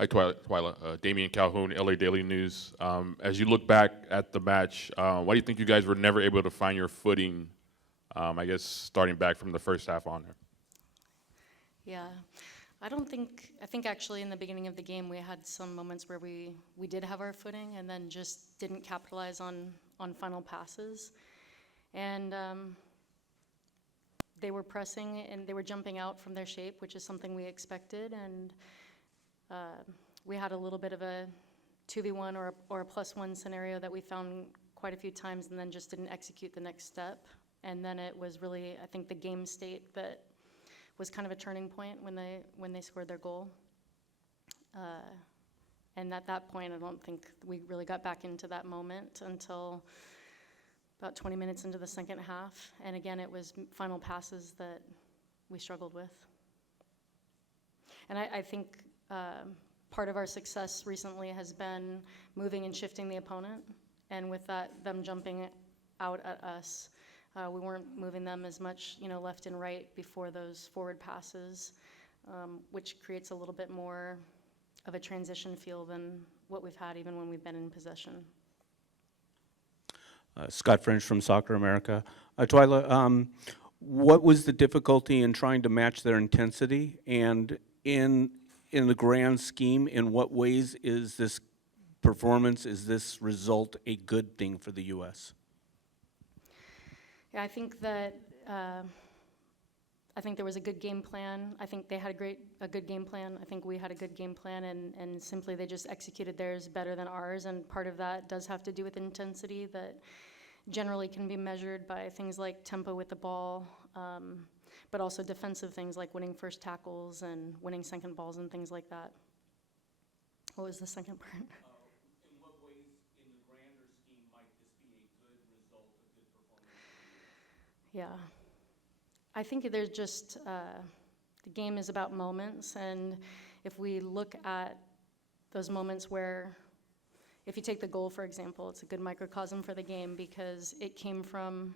Hi, Twila. Damian Calhoun, LA Daily News. As you look back at the match, why do you think you guys were never able to find your footing, I guess, starting back from the first half on there? Yeah, I think actually in the beginning of the game we had some moments where we did have our footing and then just didn't capitalize on final passes. And they were pressing and they were jumping out from their shape, which is something we expected. And we had a little bit of a 2v1 or a +1 scenario that we found quite a few times and then just didn't execute the next step. And then it was really, I think, the game state that was kind of a turning point when they scored their goal. And at that point, I don't think we really got back into that moment until about 20 minutes into the second half. And again, it was final passes that we struggled with. And I think part of our success recently has been moving and shifting the opponent. And with that, them jumping out at us, we weren't moving them as much, left and right before those forward passes, which creates a little bit more of a transition feel than what we've had even when we've been in possession. Scott French from Soccer America. Twila, what was the difficulty in trying to match their intensity? And in the grand scheme, in what ways is this performance, is this result a good thing for the U.S.? Yeah, I think that there was a good game plan. I think they had a good game plan. I think we had a good game plan, and simply they just executed theirs better than ours. And part of that does have to do with intensity that generally can be measured by things like tempo with the ball, but also defensive things like winning first tackles and winning second balls and things like that. What was the second part? In what ways, in the grander scheme, might this be a good result, a good performance? Yeah, I think there's just, the game is about moments, and if we look at those moments where, if you take the goal, for example, it's a good microcosm for the game because it came from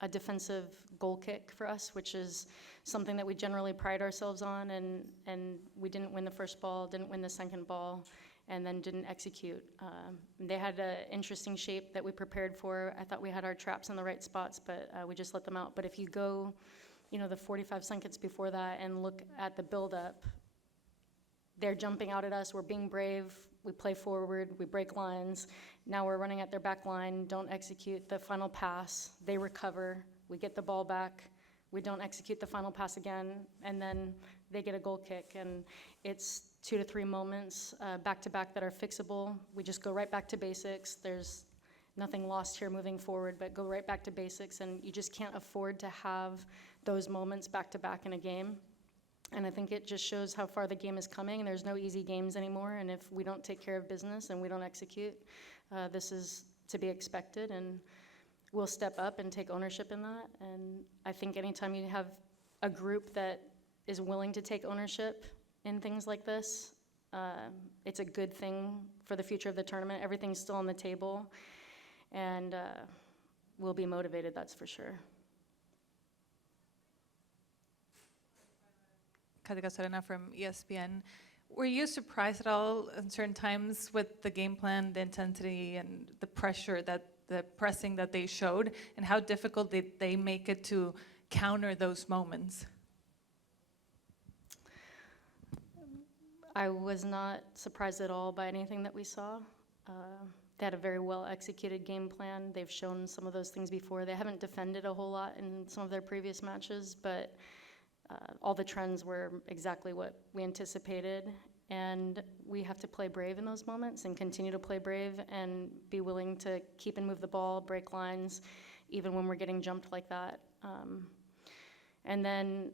a defensive goal kick for us, which is something that we generally pride ourselves on, and we didn't win the first ball, didn't win the second ball, and then didn't execute. They had an interesting shape that we prepared for. I thought we had our traps in the right spots, but we just let them out. But if you go, the 45 seconds before that and look at the buildup, they're jumping out at us, we're being brave, we play forward, we break lines. Now we're running at their back line, don't execute the final pass, they recover, we get the ball back, we don't execute the final pass again, and then they get a goal kick. And it's 2 to 3 moments back-to-back that are fixable. We just go right back to basics. There's nothing lost here moving forward, but go right back to basics, and you just can't afford to have those moments back-to-back in a game. And I think it just shows how far the game is coming. There's no easy games anymore, and if we don't take care of business and we don't execute, this is to be expected, and we'll step up and take ownership in that. And I think anytime you have a group that is willing to take ownership in things like this, it's a good thing for the future of the tournament. Everything's still on the table, and we'll be motivated, that's for sure. Serena from ESPN. Were you surprised at all in certain times with the game plan, the intensity, and the pressure, the pressing that they showed, and how difficult did they make it to counter those moments? I was not surprised at all by anything that we saw. They had a very well executed game plan. They've shown some of those things before. They haven't defended a whole lot in some of their previous matches, but all the trends were exactly what we anticipated. And we have to play brave in those moments and continue to play brave and be willing to keep and move the ball, break lines, even when we're getting jumped like that. And then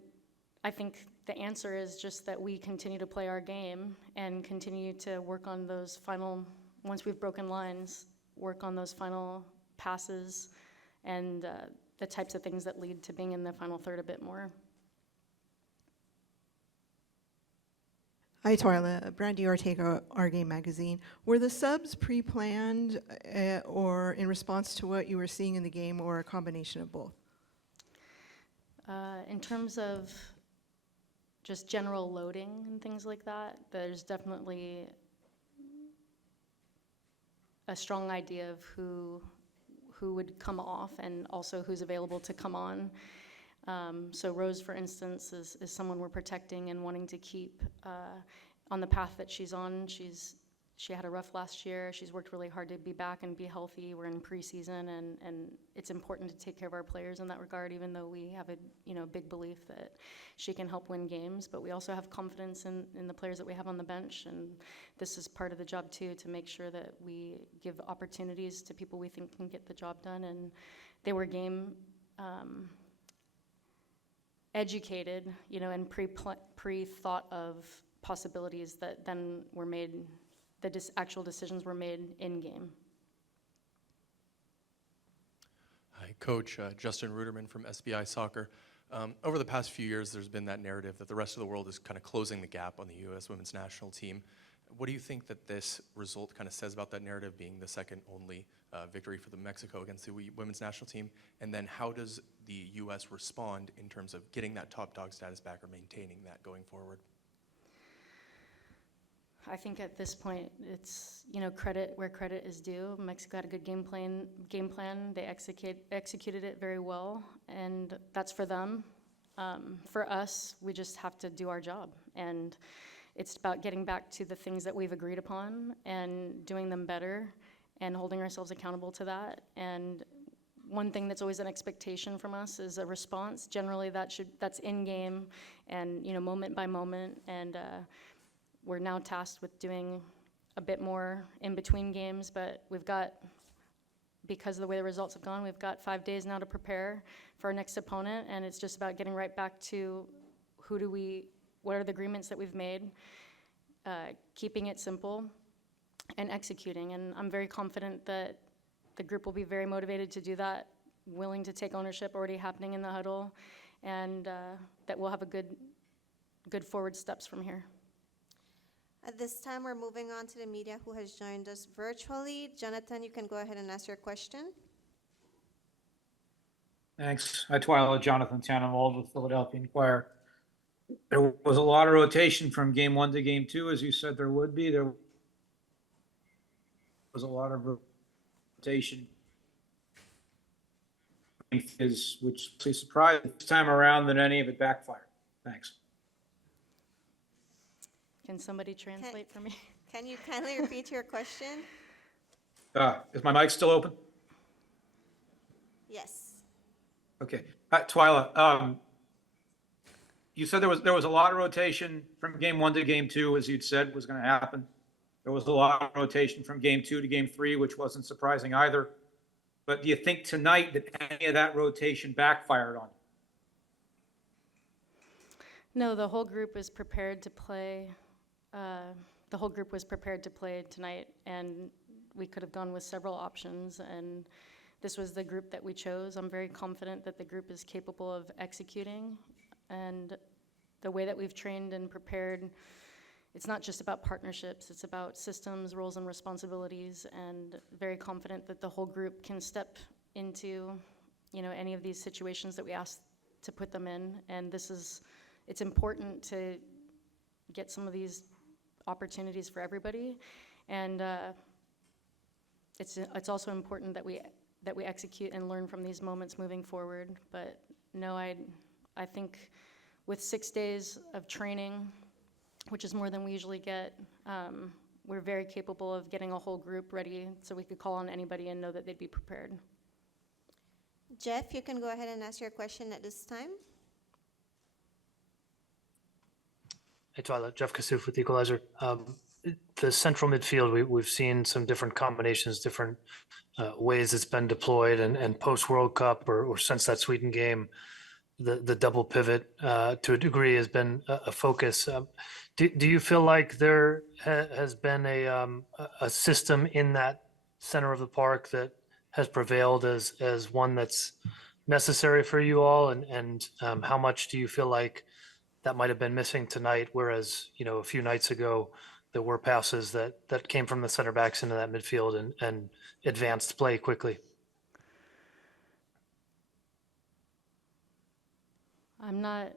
I think the answer is just that we continue to play our game and continue to work on those final, once we've broken lines, work on those final passes and the types of things that lead to being in the final third a bit more. Hi, Twila. Brandy Ortega, Our Game Magazine. Were the subs pre-planned or in response to what you were seeing in the game, or a combination of both? In terms of just general loading and things like that, there's definitely a strong idea of who would come off and also who's available to come on. So Rose, for instance, is someone we're protecting and wanting to keep on the path that she's on. She had a rough last year. She's worked really hard to be back and be healthy. We're in preseason, and it's important to take care of our players in that regard, even though we have a big belief that she can help win games. But we also have confidence in the players that we have on the bench, and this is part of the job too, to make sure that we give opportunities to people we think can get the job done. And they were game educated, and pre-thought of possibilities that then were made. The actual decisions were made in-game. Hi, Coach. Justin Ruderman from SBI Soccer. Over the past few years, there's been that narrative that the rest of the world is kind of closing the gap on the U.S. women's national team. What do you think that this result kind of says about that narrative, being the second only victory for the Mexico against the women's national team? And then how does the U.S. respond in terms of getting that top dog status back or maintaining that going forward? I think at this point, it's credit where credit is due. Mexico had a good game plan. They executed it very well, and that's for them. For us, we just have to do our job, and it's about getting back to the things that we've agreed upon and doing them better, and holding ourselves accountable to that. And one thing that's always an expectation from us is a response. Generally, that's in game, and moment by moment, and we're now tasked with doing a bit more in between games, but because of the way the results have gone, we've got 5 days now to prepare for our next opponent, and it's just about getting right back to what are the agreements that we've made, keeping it simple, and executing. And I'm very confident that the group will be very motivated to do that, willing to take ownership, already happening in the huddle, and that we'll have a good forward steps from here. At this time, we're moving on to the media who has joined us virtually. Jonathan, you can go ahead and ask your question. Thanks. Hi, Twila. Jonathan Tannenwald with Philadelphia Inquirer. There was a lot of rotation from game 1 to game 2, as you said there would be. There was a lot of rotation, which is surprised this time around that any of it backfired. Thanks. Can somebody translate for me? Can you kindly repeat your question? Is my mic still open? Yes. Okay. Twila, you said there was a lot of rotation from game 1 to game 2, as you'd said was going to happen. There was a lot of rotation from game 2 to game 3, which wasn't surprising either. But do you think tonight that any of that rotation backfired on you? No, the whole group was prepared to play. The whole group was prepared to play tonight, and we could have gone with several options, and this was the group that we chose. I'm very confident that the group is capable of executing, and the way that we've trained and prepared, it's not just about partnerships, it's about systems, roles, and responsibilities, and very confident that the whole group can step into any of these situations that we ask to put them in. And it's important to get some of these opportunities for everybody, and it's also important that we execute and learn from these moments moving forward. But no, I think with 6 days of training, which is more than we usually get, we're very capable of getting a whole group ready so we could call on anybody and know that they'd be prepared. Jeff, you can go ahead and ask your question at this time. Hey, Twila. Jeff Kassouf with Equalizer. The central midfield, we've seen some different combinations, different ways it's been deployed, and post-World Cup or since that Sweden game, the double pivot to a degree has been a focus. Do you feel like there has been a system in that center of the park that has prevailed as one that's necessary for you all? And how much do you feel like that might have been missing tonight, whereas, a few nights ago, there were passes that came from the center backs into that midfield and advanced play quickly? I'm not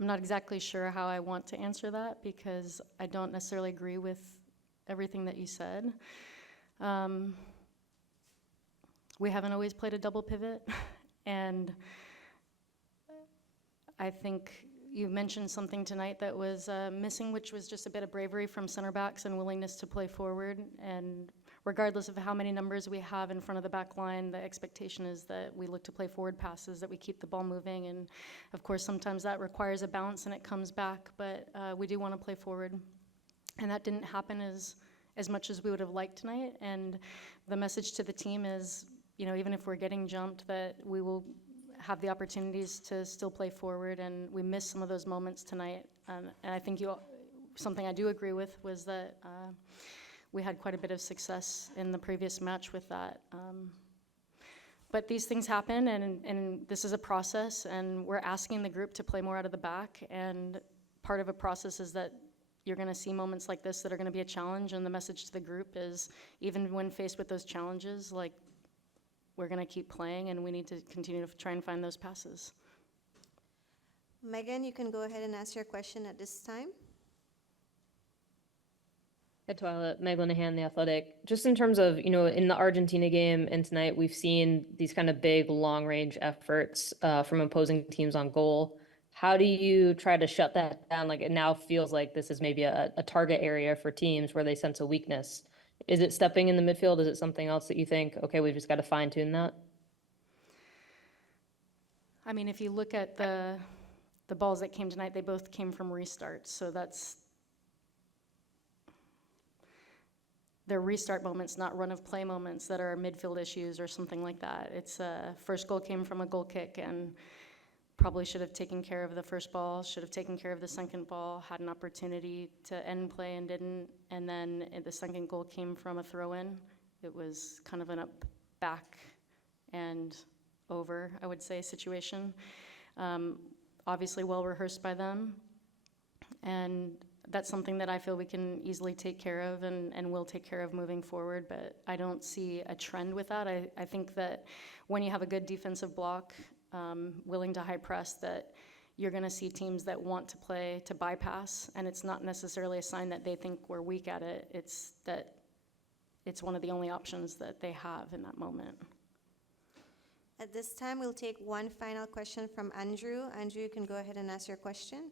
I'm not exactly sure how I want to answer that because I don't necessarily agree with everything that you said. We haven't always played a double pivot, and I think you mentioned something tonight that was missing, which was just a bit of bravery from center backs and willingness to play forward. And regardless of how many numbers we have in front of the back line, the expectation is that we look to play forward passes, that we keep the ball moving. And of course, sometimes that requires a bounce and it comes back, but we do want to play forward. And that didn't happen as much as we would have liked tonight. And the message to the team is, you know, even if we're getting jumped, that we will have the opportunities to still play forward, and we missed some of those moments tonight. And I think something I do agree with was that we had quite a bit of success in the previous match with that. But these things happen, and this is a process, and we're asking the group to play more out of the back, and part of a process is that you're going to see moments like this that are going to be a challenge, and the message to the group is, even when faced with those challenges, like, we're going to keep playing, and we need to continue to try and find those passes. Megan, you can go ahead and ask your question at this time. Hey, Twila, Meg Linehan, The Athletic. Just in terms of, you know, in the Argentina game and tonight, we've seen these kind of big long-range efforts from opposing teams on goal. How do you try to shut that down? Like, it now feels like this is maybe a target area for teams where they sense a weakness. Is it stepping in the midfield? Is it something else that you think, okay, we've just got to fine tune that? I mean, if you look at the balls that came tonight, they both came from restarts. So they're restart moments, not run of play moments that are midfield issues or something like that. It's first goal came from a goal kick, and probably should have taken care of the first ball, should have taken care of the second ball, had an opportunity to end play and didn't. And then the second goal came from a throw-in. It was kind of an up, back, and over, I would say, situation. Obviously well rehearsed by them. And that's something that I feel we can easily take care of and will take care of moving forward, but I don't see a trend with that. I think that when you have a good defensive block, willing to high press, that you're going to see teams that want to play to bypass, and it's not necessarily a sign that they think we're weak at it. It's that it's one of the only options that they have in that moment. At this time, we'll take one final question from Andrew. Andrew, you can go ahead and ask your question.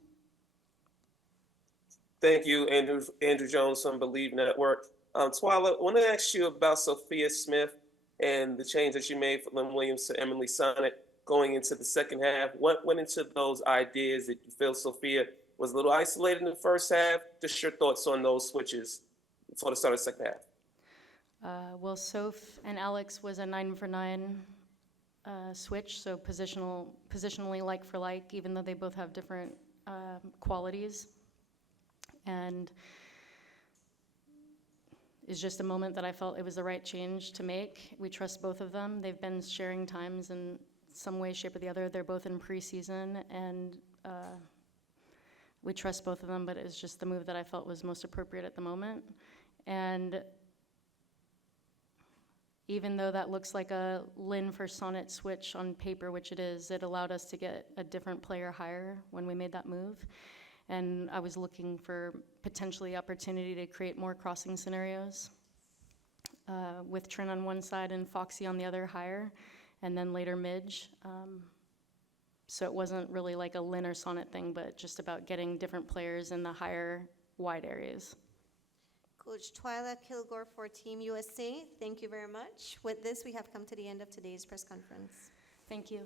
Thank you, Andrew Jones from Believe Network. Twila, I want to ask you about Sophia Smith and the change that you made from Lynn Williams to Emily Sonnet going into the second half. What went into those ideas? That you feel Sophia was a little isolated in the first half? Just your thoughts on those switches before the start of the second half. Well, Soph and Alex was a 9-for-9 switch, so positionally like for like, even though they both have different qualities. And it's just a moment that I felt it was the right change to make. We trust both of them. They've been sharing times in some way, shape, or the other. They're both in preseason, and we trust both of them, but it was just the move that I felt was most appropriate at the moment. And even though that looks like a Lynn for Sonnet switch on paper, which it is, it allowed us to get a different player higher when we made that move. And I was looking for potentially opportunity to create more crossing scenarios with Trin on one side and Foxy on the other higher, and then later Midge. So it wasn't really like a Lynn or Sonnet thing, but just about getting different players in the higher, wide areas. Coach Twila Kilgore for Team USA, thank you very much. With this, we have come to the end of today's press conference. Thank you.